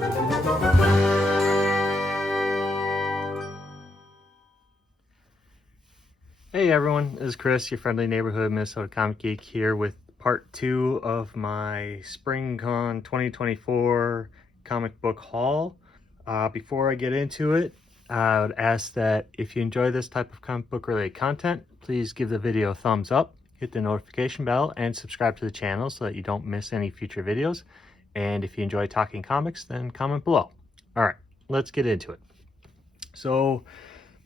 Hey everyone, this is Chris, your friendly neighborhood Minnesota comic geek, here with part 2 of my Springcon 2024 comic book haul. Before I get into it, I would ask that if you enjoy this type of comic book related content, please give the video a thumbs up, hit the notification bell, and subscribe to the channel so that you don't miss any future videos. And if you enjoy talking comics, then comment below. Alright, let's get into it. So,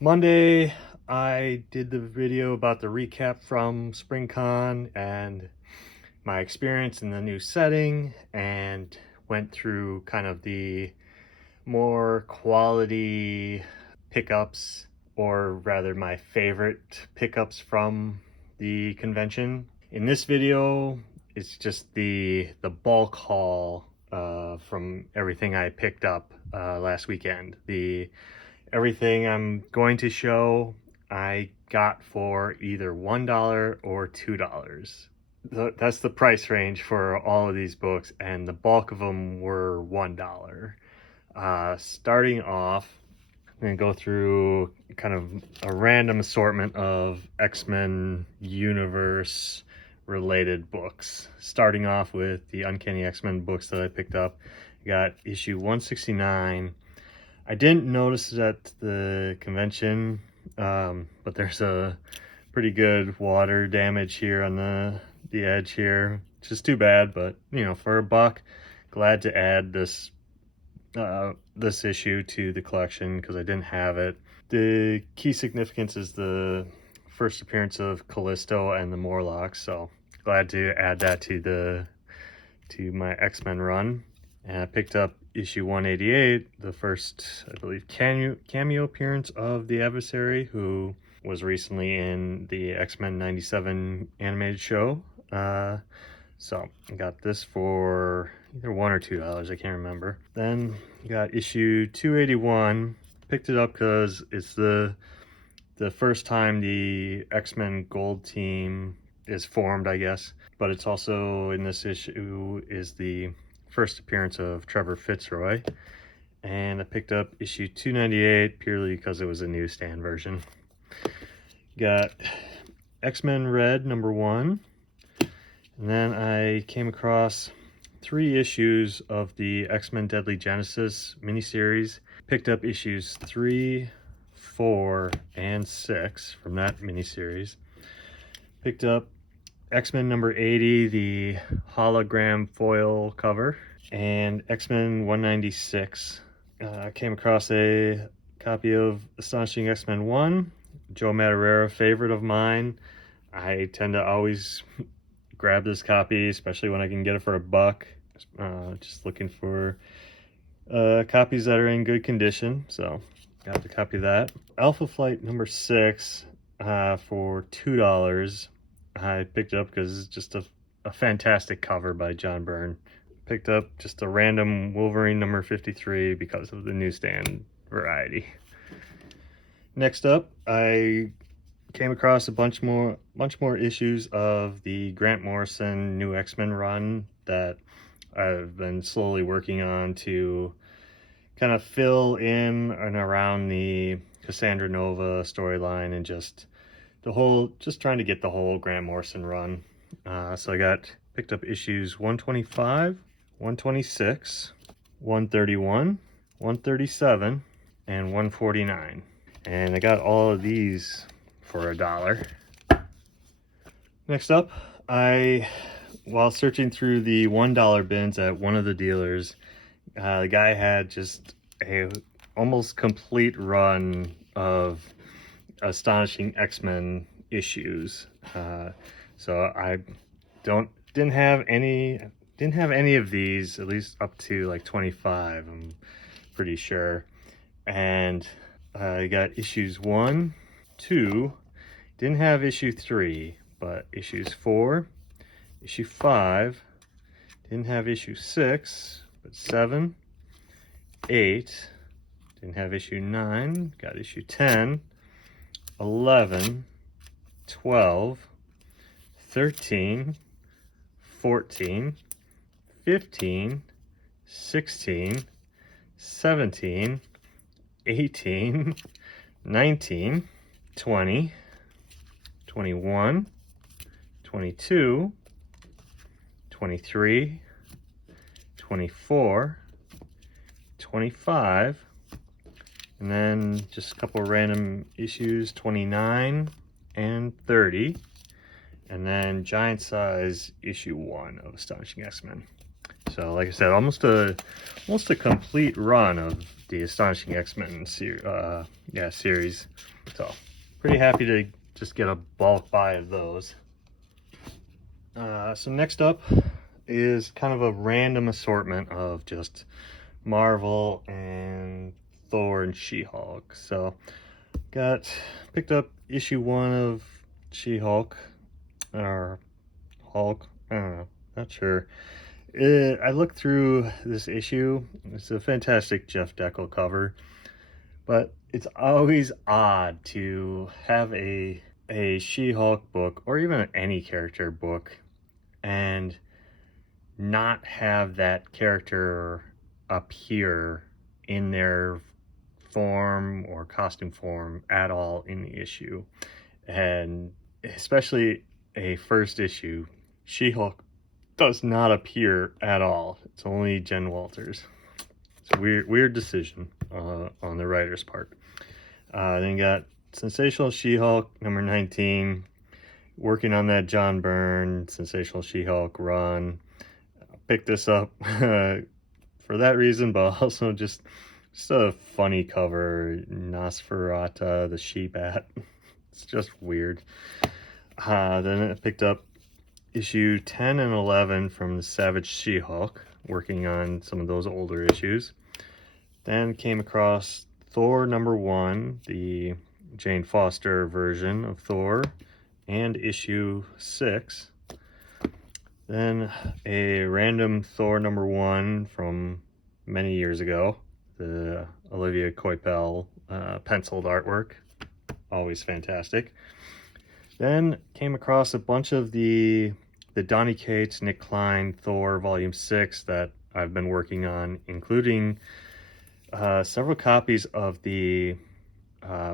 Monday, I did the video about the recap from Springcon and my experience in the new setting, and went through kind of the more quality pickups, or rather my favorite pickups from the convention. In this video, it's just the bulk haul from everything I picked up last weekend. Everything I'm going to show I got for either $1 or $2. That's the price range for all of these books, and the bulk of them were $1. Starting off, I'm going to go through kind of a random assortment of X-Men universe related books. Starting off with the Uncanny X-Men books that I picked up. I got issue 169. I didn't notice it at the convention, but there's a pretty good water damage here on the edge here. It's just too bad, but you know, for $1, glad to add this issue to the collection because I didn't have it. The key significance is the first appearance of Callisto and the Morlocks, so glad to add that to my X-Men run. And I picked up issue 188, the first, I believe, cameo appearance of the Adversary, who was recently in the X-Men 97 animated show. So I got this for either $1 or $2, I can't remember. Then got issue 281. Picked it up because it's the first time the X-Men Gold team is formed, I guess. But it's also, in this issue, is the first appearance of Trevor Fitzroy. And I picked up issue 298 purely because it was a newsstand version. Got X-Men Red #1. And then I came across 3 issues of the X-Men Deadly Genesis miniseries. Picked up issues 3, 4, and 6 from that miniseries. Picked up X-Men #80, the hologram foil cover, and X-Men 196. I came across a copy of Astonishing X-Men 1, Joe Madureira favorite of mine. I tend to always grab this copy, especially when I can get it for $1. Just looking for copies that are in good condition, so got the copy of that. Alpha Flight #6 for $2. I picked it up because it's just a fantastic cover by John Byrne. Picked up just a random Wolverine #53 because of the newsstand variety. Next up, I came across a bunch more issues of the Grant Morrison New X-Men run that I've been slowly working on to kind of fill in and around the Cassandra Nova storyline, and just trying to get the whole Grant Morrison run. So I picked up issues 125, 126, 131, 137, and 149. And I got all of these for $1. Next up, while searching through the $1 bins at one of the dealers, the guy had just a almost complete run of Astonishing X-Men issues. So I didn't have any of these, at least up to like 25, I'm pretty sure. And I got issues 1, 2, didn't have issue 3, but issues 4, issue 5, didn't have issue 6, but 7, 8, didn't have issue 9, got issue 10, 11, 12, 13, 14, 15, 16, 17, 18, 19, 20, 21, 22, 23, 24, 25, and then just a couple random issues, 29 and 30, and then giant size issue 1 of Astonishing X-Men. So like I said, almost a complete run of the Astonishing X-Men series. So pretty happy to just get a bulk buy of those. So next up is kind of a random assortment of just Marvel and Thor and She-Hulk. So picked up issue 1 of She-Hulk, or Hulk, I don't know, not sure. I looked through this issue. It's a fantastic Jeff Deckel cover, but it's always odd to have a She-Hulk book, or even any character book, and not have that character appear in their form or costume form at all in the issue. And especially a first issue, She-Hulk does not appear at all. It's only Jen Walters. It's a weird decision on the writer's part. Then you got Sensational She-Hulk number 19, working on that John Byrne Sensational She-Hulk run. Picked this up for that reason, but also just a funny cover. Nosferatu, the she-bat. It's just weird. Then I picked up issue 10 and 11 from the Savage She-Hulk, working on some of those older issues. Then came across Thor number 1, the Jane Foster version of Thor, and issue 6. Then a random Thor number 1 from many years ago, the Olivia Coipel penciled artwork, always fantastic. Then came across a bunch of the Donny Cates, Nick Klein Thor Volume 6 that I've been working on, including several copies of the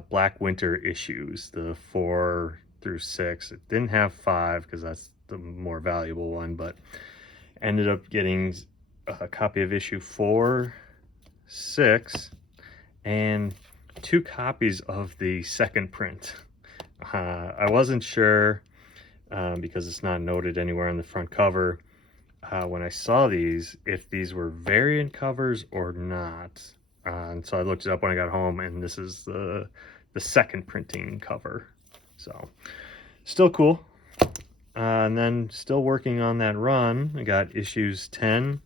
Black Winter issues, the 4 through 6. It didn't have 5 because that's the more valuable one, but ended up getting a copy of issue 4, 6, and 2 copies of the second print. I wasn't sure because it's not noted anywhere on the front cover when I saw these, if these were variant covers or not. And so I looked it up when I got home, and this is the second printing cover. So still cool. And then still working on that run, I got issues 10,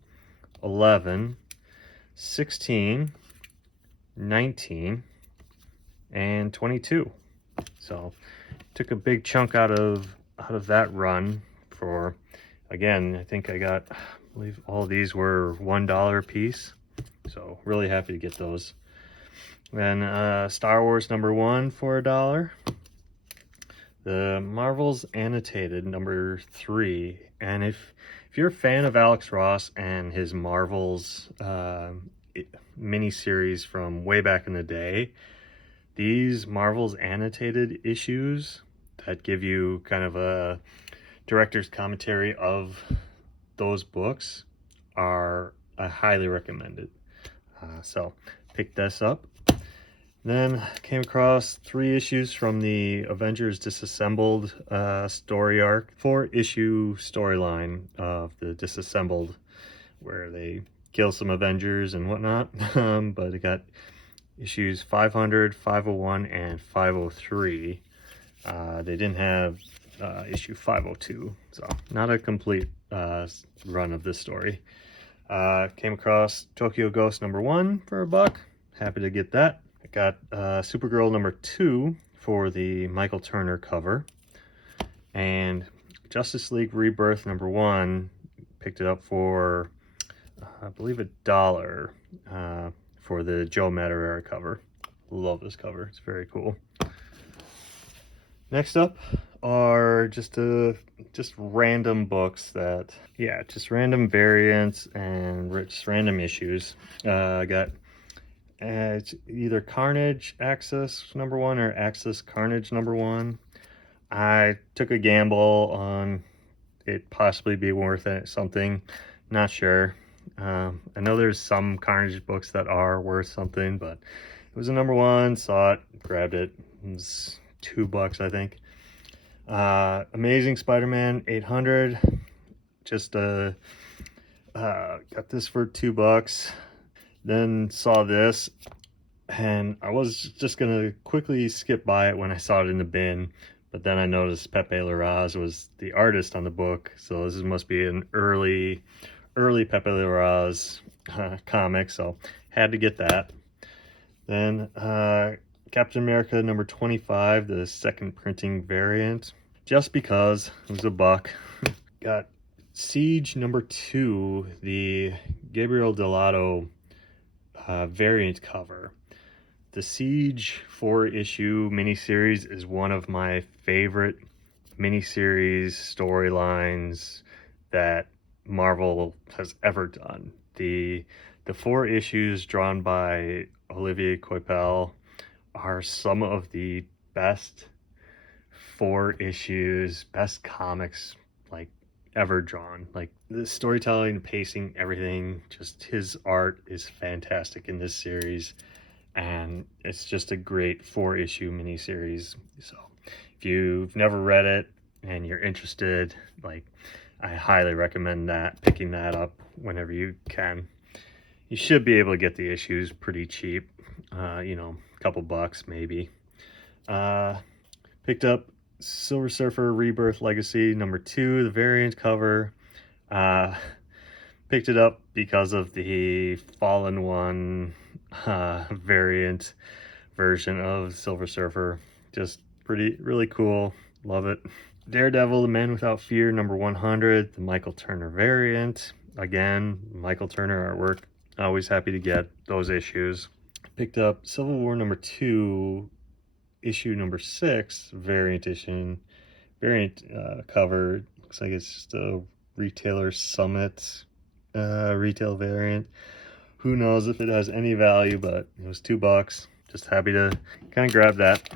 11, 16, 19, and 22. So took a big chunk out of that run for, again, I think I believe all these were $1 a piece. So really happy to get those. Then Star Wars number 1 for $1. The Marvel's Annotated number 3. And if you're a fan of Alex Ross and his Marvel's miniseries from way back in the day, these Marvel's Annotated issues that give you kind of a director's commentary of those books are highly recommended. So picked this up. Then came across 3 issues from the Avengers Disassembled story arc, 4-issue storyline of the Disassembled, where they kill some Avengers and whatnot. But it got issues 500, 501, and 503. They didn't have issue 502, so not a complete run of this story. Came across Tokyo Ghost number 1 for $1. Happy to get that. I got Supergirl number 2 for the Michael Turner cover, and Justice League Rebirth number 1 picked it up for I believe $1 for the Joe Madureira cover. Love this cover, it's very cool. Next up are just random books that, just random variants and just random issues. I got It's either Carnage Axis #1 or Axis Carnage #1. I took a gamble on it possibly be worth it, something. Not sure. I know there's some Carnage books that are worth something, but it was a #1, saw it, grabbed it. It was $2, I think. Amazing Spider-Man 800. Just got this for $2. Then saw this, and I was just gonna quickly skip by it when I saw it in the bin, but then I noticed Pepe Larraz was the artist on the book, so this must be an early Pepe Larraz comic, so had to get that. Then Captain America #25, the second printing variant, just because it was $1. Got Siege #2, the Gabriel Delato variant cover. The Siege 4-issue miniseries is one of my favorite miniseries storylines that Marvel has ever done. The 4 issues drawn by Olivier Coipel are some of the best 4 issues, best comics like ever drawn. Like the storytelling, pacing, everything, just his art is fantastic in this series, and it's just a great 4-issue miniseries. So if you've never read it and you're interested, like, I highly recommend picking that up whenever you can. You should be able to get the issues pretty cheap, you know, a couple bucks maybe. Picked up Silver Surfer Rebirth Legacy #2, the variant cover. Picked it up because of the Fallen One variant version of Silver Surfer. Just really cool. Love it. Daredevil, The Man Without Fear #100, the Michael Turner variant. Again, Michael Turner artwork. Always happy to get those issues. Picked up Civil War #2, issue #6, variant cover. Looks like it's just a Retailer Summit retail variant. Who knows if it has any value, but it was $2. Just happy to kind of grab that.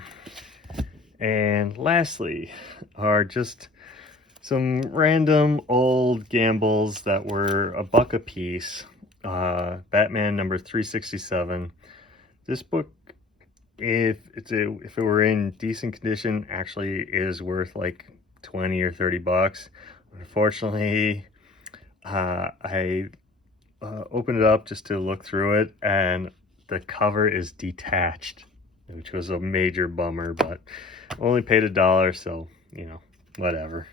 And lastly are just some random old gambles that were $1 a piece. Batman #367. This book, if it were in decent condition, actually is worth like 20 or 30 bucks. Unfortunately, I opened it up just to look through it, and the cover is detached, which was a major bummer, but only paid $1, so, you know, whatever.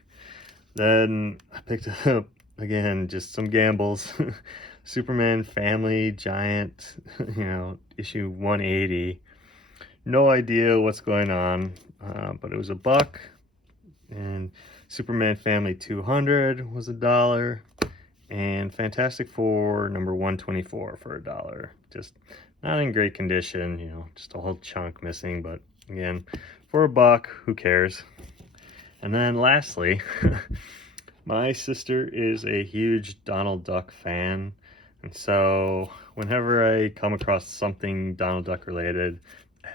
Then I picked up, again, just some gambles. Superman Family Giant, you know, issue 180. No idea what's going on, but it was $1. And Superman Family 200 was $1. And Fantastic Four #124 for $1. Just not in great condition, you know, just a whole chunk missing, but again, for $1, who cares? And then lastly, my sister is a huge Donald Duck fan, and so whenever I come across something Donald Duck related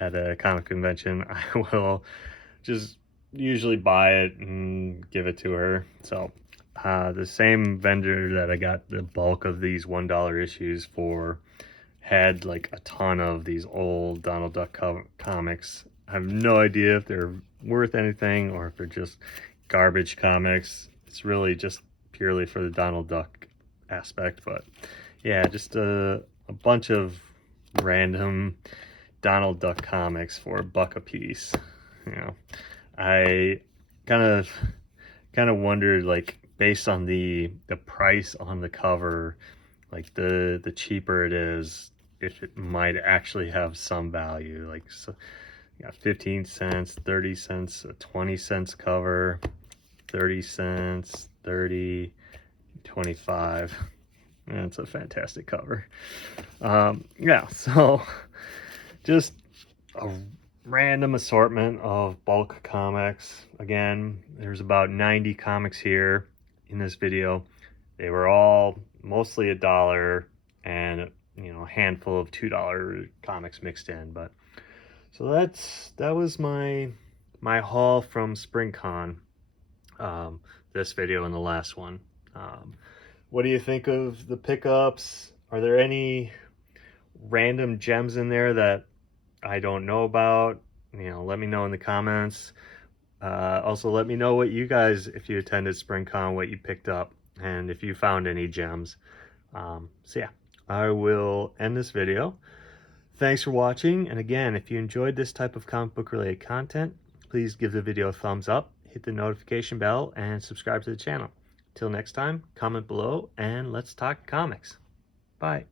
at a comic convention, I will just usually buy it and give it to her. So the same vendor that I got the bulk of these $1 issues for had like a ton of these old Donald Duck comics. I have no idea if they're worth anything or if they're just garbage comics. It's really just purely for the Donald Duck aspect, but yeah, just a bunch of random Donald Duck comics for $1 a piece. You know, I kind of wondered, like, based on the price on the cover, like the cheaper it is, if it might actually have some value. Like, so, yeah, 15 cents, 30 cents, a 20 cents cover, 30 cents, 30, 25. And it's a fantastic cover. Yeah, so just a random assortment of bulk comics. Again, there's about 90 comics here in this video. They were all mostly $1, and you know, a handful of $2 comics mixed in. But so that was my haul from Springcon, this video and the last one. What do you think of the pickups? Are there any random gems in there that I don't know about? You know, let me know in the comments. Also, let me know what you guys, if you attended Springcon, what you picked up, and if you found any gems. So yeah, I will end this video. Thanks for watching, and again, if you enjoyed this type of comic book related content, please give the video a thumbs up, hit the notification bell, and subscribe to the channel. Till next time, comment below, and let's talk comics. Bye.